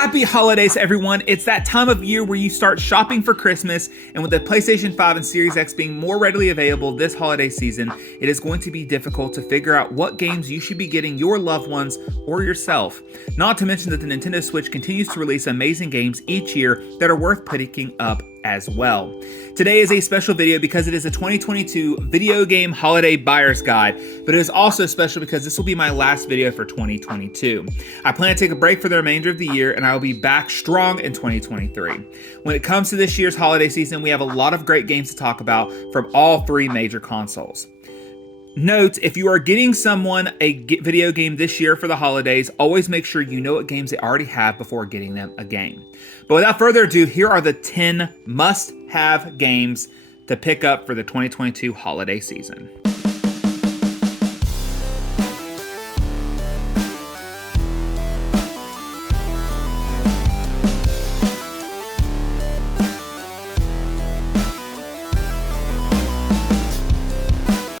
Happy holidays, everyone. It's that time of year where you start shopping for Christmas, and with the PlayStation 5 and Series X being more readily available this holiday season, it is going to be difficult to figure out what games you should be getting your loved ones or yourself. Not to mention that the Nintendo Switch continues to release amazing games each year that are worth picking up as well. Today is a special video because it is a 2022 video game holiday buyer's guide, but it is also special because this will be my last video for 2022. I plan to take a break for the remainder of the year, and I will be back strong in 2023. When it comes to this year's holiday season, we have a lot of great games to talk about from all three major consoles. Note, if you are getting someone a video game this year for the holidays, always make sure you know what games they already have before getting them a game. But without further ado, here are the 10 must-have games to pick up for the 2022 holiday season.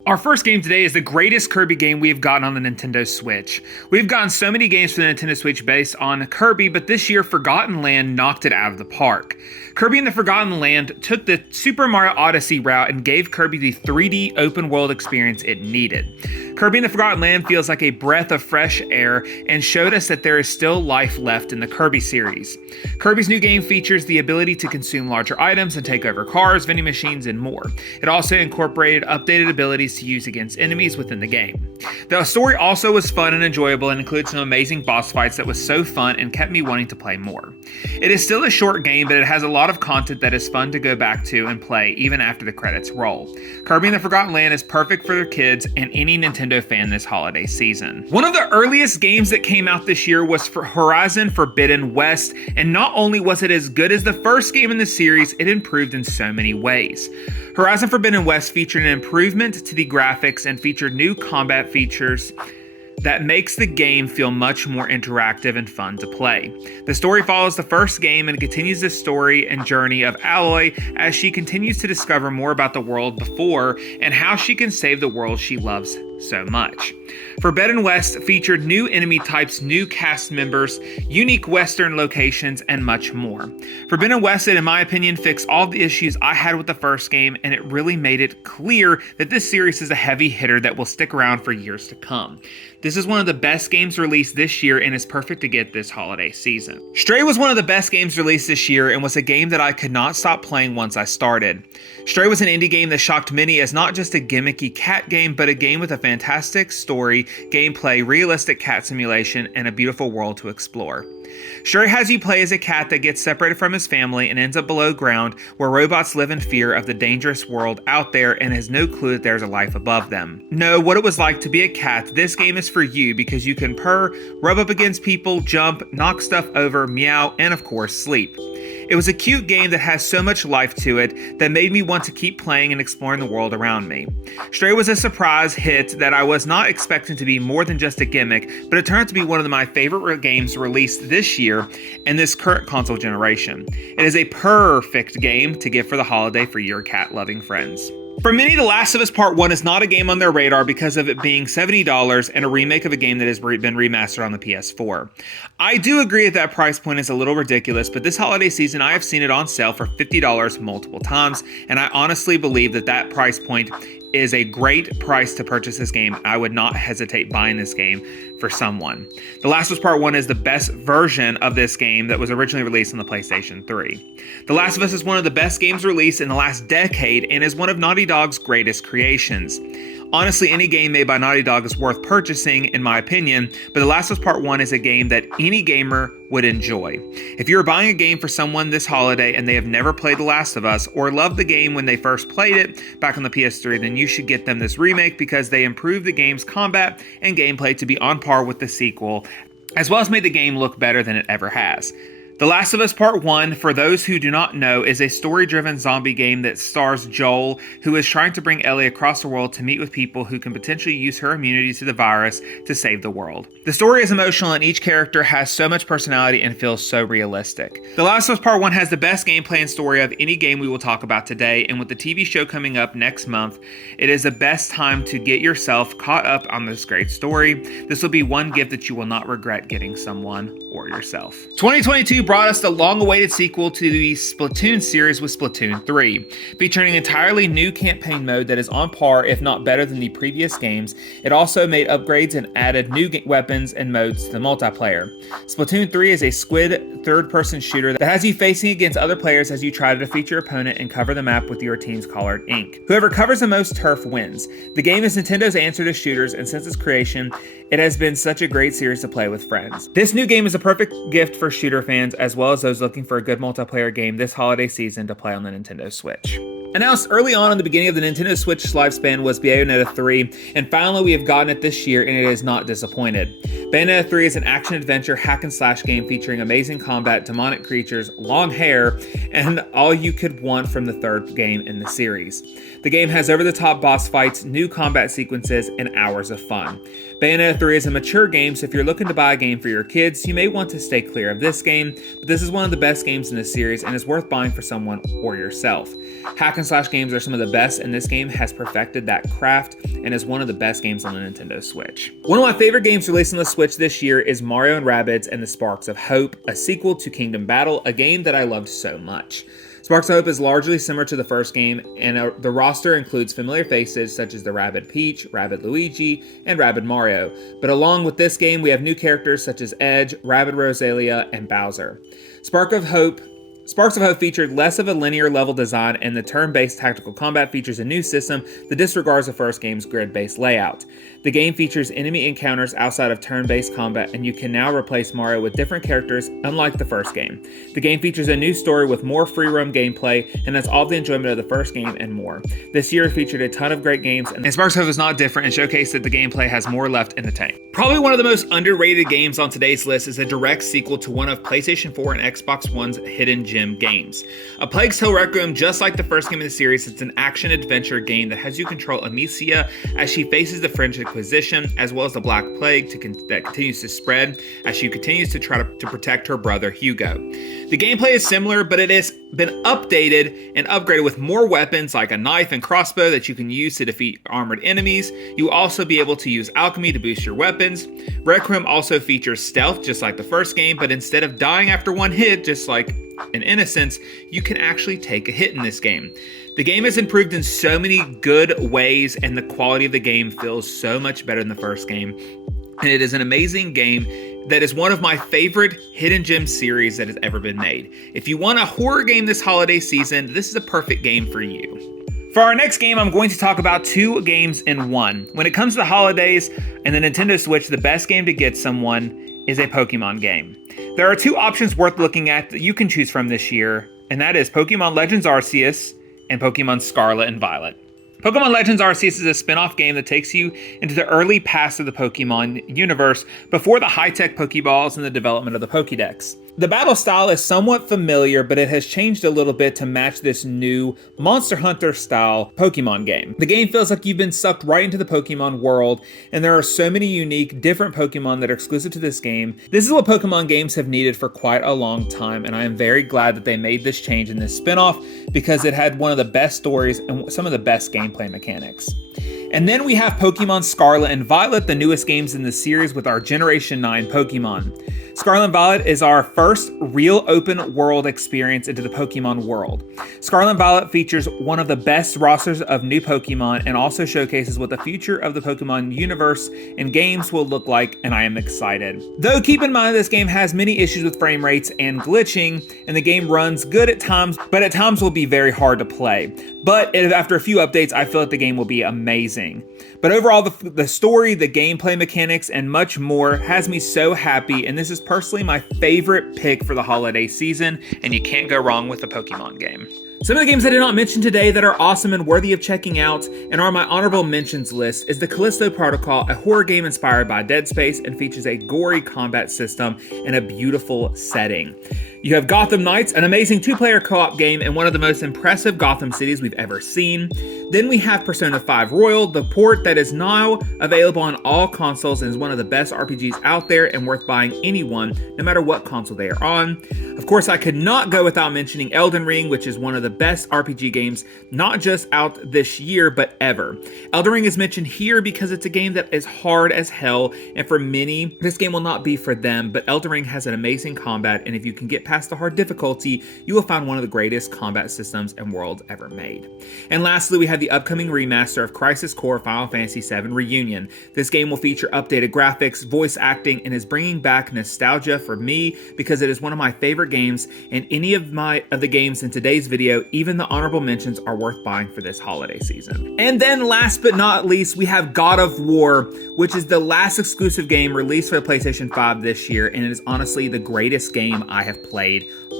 Our first game today is the greatest Kirby game we have gotten on the Nintendo Switch. We've gotten so many games for the Nintendo Switch based on Kirby, but this year Forgotten Land knocked it out of the park. Kirby and the Forgotten Land took the Super Mario Odyssey route and gave Kirby the 3D open world experience it needed. Kirby and the Forgotten Land feels like a breath of fresh air and showed us that there is still life left in the Kirby series. Kirby's new game features the ability to consume larger items and take over cars, vending machines, and more. It also incorporated updated abilities to use against enemies within the game. The story also was fun and enjoyable and included some amazing boss fights that was so fun and kept me wanting to play more. It is still a short game, but it has a lot of content that is fun to go back to and play even after the credits roll. Kirby and the Forgotten Land is perfect for their kids and any Nintendo fan this holiday season. One of the earliest games that came out this year was for Horizon Forbidden West, and not only was it as good as the first game in the series, it improved in so many ways. Horizon Forbidden West featured an improvement to the graphics and featured new combat features that makes the game feel much more interactive and fun to play. The story follows the first game and continues the story and journey of Aloy as she continues to discover more about the world before and how she can save the world she loves so much. Forbidden West featured new enemy types, new cast members, unique western locations, and much more. Forbidden West, in my opinion, fixed all the issues I had with the first game, and it really made it clear that this series is a heavy hitter that will stick around for years to come. This is one of the best games released this year and is perfect to get this holiday season. Stray was one of the best games released this year and was a game that I could not stop playing once I started. Stray was an indie game that shocked many as not just a gimmicky cat game, but a game with a fantastic story, gameplay, realistic cat simulation, and a beautiful world to explore. Stray has you play as a cat that gets separated from his family and ends up below ground where robots live in fear of the dangerous world out there and has no clue that there's a life above them. Know what it was like to be a cat. This game is for you because you can purr, rub up against people, jump, knock stuff over, meow, and of course sleep. It was a cute game that has so much life to it that made me want to keep playing and exploring the world around me. Stray was a surprise hit that I was not expecting to be more than just a gimmick, but it turned out to be one of my favorite games released this year and this current console generation. It is a perfect game to get for the holiday for your cat-loving friends. For many, The Last of Us Part 1 is not a game on their radar because of it being $70 and a remake of a game that has been remastered on the PS4. I do agree that price point is a little ridiculous, but this holiday season I have seen it on sale for $50 multiple times, and I honestly believe that price point is a great price to purchase this game. I would not hesitate buying this game for someone. The Last of Us Part 1 is the best version of this game that was originally released on the PlayStation 3. The Last of Us is one of the best games released in the last decade and is one of Naughty Dog's greatest creations. Honestly, any game made by Naughty Dog is worth purchasing, in my opinion, but The Last of Us Part 1 is a game that any gamer would enjoy. If you're buying a game for someone this holiday and they have never played The Last of Us or loved the game when they first played it back on the PS3, then you should get them this remake because they improved the game's combat and gameplay to be on par with the sequel, as well as made the game look better than it ever has. The Last of Us Part 1, for those who do not know, is a story-driven zombie game that stars Joel, who is trying to bring Ellie across the world to meet with people who can potentially use her immunity to the virus to save the world. The story is emotional and each character has so much personality and feels so realistic. The Last of Us Part 1 has the best gameplay and story of any game we will talk about today, and with the TV show coming up next month, it is the best time to get yourself caught up on this great story. This will be one gift that you will not regret getting someone or yourself. 2022 brought us the long-awaited sequel to the Splatoon series with Splatoon 3. Featuring an entirely new campaign mode that is on par, if not better than the previous games, it also made upgrades and added new weapons and modes to the multiplayer. Splatoon 3 is a squid third-person shooter that has you facing against other players as you try to defeat your opponent and cover the map with your team's colored ink. Whoever covers the most turf wins. The game is Nintendo's answer to shooters, and since its creation, it has been such a great series to play with friends. This new game is a perfect gift for shooter fans as well as those looking for a good multiplayer game this holiday season to play on the Nintendo Switch. Announced early on in the beginning of the Nintendo Switch lifespan was Bayonetta 3, and finally we have gotten it this year and it has not disappointed. Bayonetta 3 is an action-adventure hack-and-slash game featuring amazing combat, demonic creatures, long hair, and all you could want from the third game in the series. The game has over-the-top boss fights, new combat sequences, and hours of fun. Bayonetta 3 is a mature game, so if you're looking to buy a game for your kids, you may want to stay clear of this game, but this is one of the best games in the series and is worth buying for someone or yourself. Hack-and-slash games are some of the best, and this game has perfected that craft and is one of the best games on the Nintendo Switch. One of my favorite games released on the Switch this year is Mario and Rabbids and the Sparks of Hope, a sequel to Kingdom Battle, a game that I loved so much. Sparks of Hope is largely similar to the first game, and the roster includes familiar faces such as the Rabbid Peach, Rabbid Luigi, and Rabbid Mario. But along with this game, we have new characters such as Edge, Rabbid Rosalia, and Bowser. Sparks of Hope featured less of a linear level design, and the turn-based tactical combat features a new system that disregards the first game's grid-based layout. The game features enemy encounters outside of turn-based combat, and you can now replace Mario with different characters, unlike the first game. The game features a new story with more free-roam gameplay, and that's all the enjoyment of the first game and more. This year featured a ton of great games, and Sparks of Hope is not different and showcased that the gameplay has more left in the tank. Probably one of the most underrated games on today's list is a direct sequel to one of PlayStation 4 and Xbox One's hidden gem games. A Plague's Tale Requiem, just like the first game in the series, it's an action-adventure game that has you control Amicia as she faces the French Inquisition, as well as the Black Plague that continues to spread as she continues to try to protect her brother Hugo. The gameplay is similar, but it has been updated and upgraded with more weapons like a knife and crossbow that you can use to defeat armored enemies. You will also be able to use alchemy to boost your weapons. Requiem also features stealth, just like the first game, but instead of dying after one hit, just like in Innocence, you can actually take a hit in this game. The game has improved in so many good ways, and the quality of the game feels so much better than the first game. And it is an amazing game that is one of my favorite hidden gem series that has ever been made. If you want a horror game this holiday season, this is a perfect game for you. For our next game, I'm going to talk about two games in one. When it comes to the holidays and the Nintendo Switch, the best game to get someone is a Pokemon game. There are two options worth looking at that you can choose from this year, and that is Pokemon Legends Arceus and Pokemon Scarlet and Violet. Pokemon Legends Arceus is a spin-off game that takes you into the early past of the Pokemon universe before the high-tech Pokeballs and the development of the Pokédex. The battle style is somewhat familiar, but it has changed a little bit to match this new Monster Hunter style Pokemon game. The game feels like you've been sucked right into the Pokemon world, and there are so many unique, different Pokemon that are exclusive to this game. This is what Pokemon games have needed for quite a long time, and I am very glad that they made this change in this spin-off because it had one of the best stories and some of the best gameplay mechanics. And then we have Pokemon Scarlet and Violet, the newest games in the series with our Generation 9 Pokemon. Scarlet and Violet is our first real open world experience into the Pokemon world. Scarlet and Violet features one of the best rosters of new Pokemon and also showcases what the future of the Pokemon universe and games will look like, and I am excited. Though keep in mind this game has many issues with frame rates and glitching, and the game runs good at times, but at times will be very hard to play. But after a few updates, I feel like the game will be amazing. But overall, the story, the gameplay mechanics, and much more has me so happy, and this is personally my favorite pick for the holiday season, and you can't go wrong with the Pokemon game. Some of the games I did not mention today that are awesome and worthy of checking out and are my honorable mentions list is the Callisto Protocol, a horror game inspired by Dead Space and features a gory combat system and a beautiful setting. You have Gotham Knights, an amazing two-player co-op game and one of the most impressive Gotham cities we've ever seen. Then we have Persona 5 Royal, the port that is now available on all consoles and is one of the best RPGs out there and worth buying anyone, no matter what console they are on. Of course, I could not go without mentioning Elden Ring, which is one of the best RPG games, not just out this year, but ever. Elden Ring is mentioned here because it's a game that is hard as hell, and for many, this game will not be for them, but Elden Ring has an amazing combat, and if you can get past the hard difficulty, you will find one of the greatest combat systems and worlds ever made. And lastly, we have the upcoming remaster of Crisis Core Final Fantasy VII Reunion. This game will feature updated graphics, voice acting, and is bringing back nostalgia for me because it is one of my favorite games, and any of the games in today's video, even the honorable mentions, are worth buying for this holiday season. And then last but not least, we have God of War, which is the last exclusive game released for the PlayStation 5 this year, and it is honestly the greatest game I have played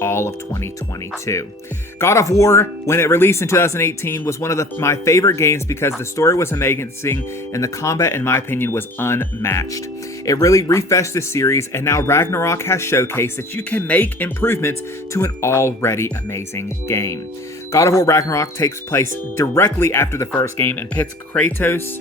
all of 2022. God of War, when it released in 2018, was one of my favorite games because the story was amazing and the combat, in my opinion, was unmatched. It really refreshed the series, and now Ragnarok has showcased that you can make improvements to an already amazing game. God of War Ragnarok takes place directly after the first game and pits Kratos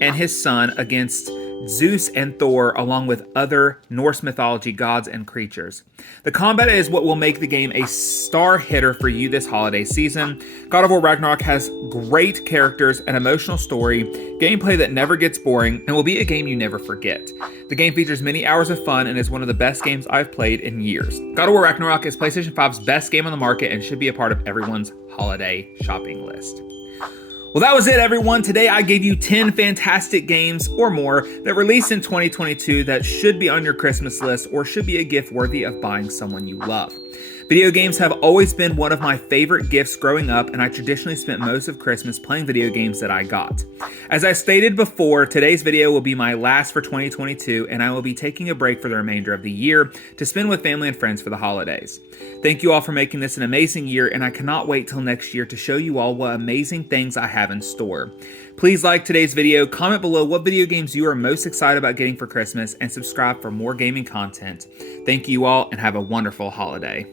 and his son against Zeus and Thor, along with other Norse mythology gods and creatures. The combat is what will make the game a star hitter for you this holiday season. God of War Ragnarok has great characters, an emotional story, gameplay that never gets boring, and will be a game you never forget. The game features many hours of fun and is one of the best games I've played in years. God of War Ragnarok is PlayStation 5's best game on the market and should be a part of everyone's holiday shopping list. Well, that was it, everyone. Today I gave you 10 fantastic games or more that released in 2022 that should be on your Christmas list or should be a gift worthy of buying someone you love. Video games have always been one of my favorite gifts growing up, and I traditionally spent most of Christmas playing video games that I got. As I stated before, today's video will be my last for 2022, and I will be taking a break for the remainder of the year to spend with family and friends for the holidays. Thank you all for making this an amazing year, and I cannot wait till next year to show you all what amazing things I have in store. Please like today's video, comment below what video games you are most excited about getting for Christmas, and subscribe for more gaming content. Thank you all, and have a wonderful holiday.